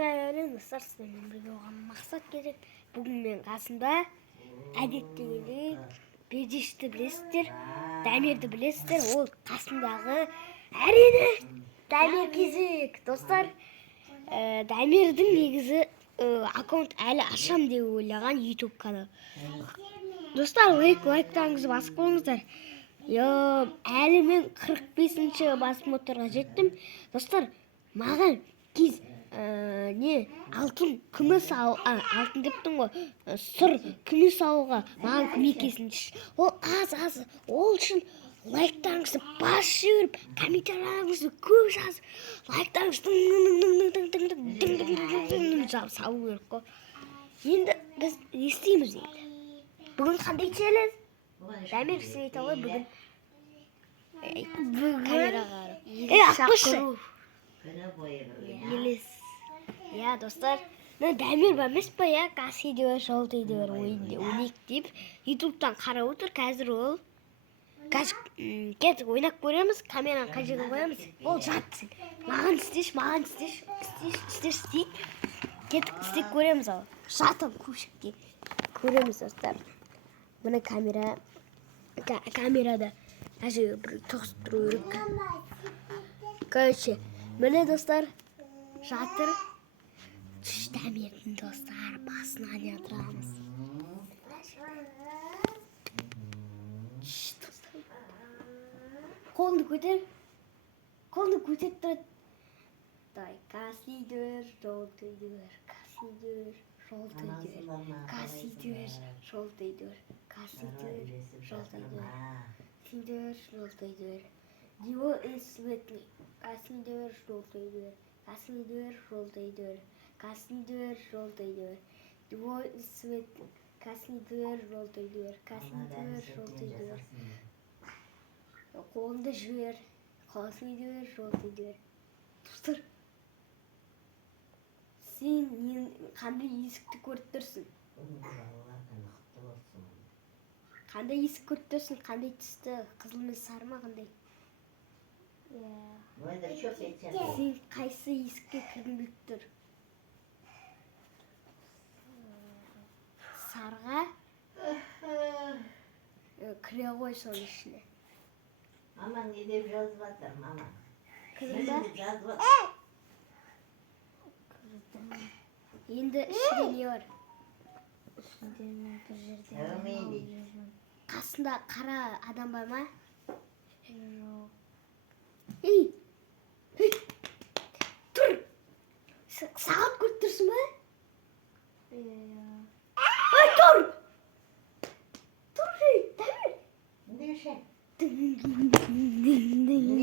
Ассалаумағалейкум, сіздермен бірге болған мақсат керек. Бүгін мен қасымда әдеттегідей Бежишті білесіздер, Дамирді білесіздер. Ол қасымдағы әрине Дамир кезек. Достар, Дамирдің негізі аккаунт әлі ашам деп ойлаған YouTube канал. Достар, лайктарыңызды басып қойыңыздар. Әлі мен 45-ші просмотрға жеттім. Достар, маған кез алтын күміс алтын дептің ғой, сұр күміс алуға маған көмектесіңізші. Ол аз, ол үшін лайктарыңызды басып жіберіп, комментарийлеріңізді көп жазып, лайктарыңызды салу керек қой. Енді біз не істейміз енді? Бүгін қандай челлендж? Дамир сен айта ғой бүгін. Ақпашы. Елес. Достар, Дамир бәмес па, қасы едеуір, жолды едеуір ойнек деп ютубтан қарап отыр. Қазір ол кет ойнап көреміз, камераны қай жерге қоямыз. Ол жатсын. Маған істеш дейді. Кет істеп көреміз ал. Жатып көшікке көреміз достар. Бұны камерада әжеге бір тоқсып тұру керек. Короче, міне достар, жатыр. Дамирдің достар басына не отырамыз. Қолды көтер тұрады. Кассидер, жолдыйдер, кассидер, жолдыйдер, кассидер, жолдыйдер, кассидер, жолдыйдер, кассидер, жолдыйдер. Диво светлый, кассидер, жолдыйдер, кассидер, жолдыйдер, кассидер, жолдыйдер. Диво светлый, кассидер, жолдыйдер, кассидер, жолдыйдер. Қолыңды жібер, кассидер, жолдыйдер. Достар, сен қандай есікті көріп тұрсың? Қандай есік көріп тұрсың? Қандай түсті? Қызыл мен сары ма қандай? Сен қайсы есікке кіргің келіп тұр? Сарға кіре ғой соның ішіне. Мама не деп жазып жатыр, мама? Енді ішінде не бар? Қасында қара адам бар ма? Тұр! Сағат көріп тұрсың ба? Тұр! Тұр! Дамир! Ne şey?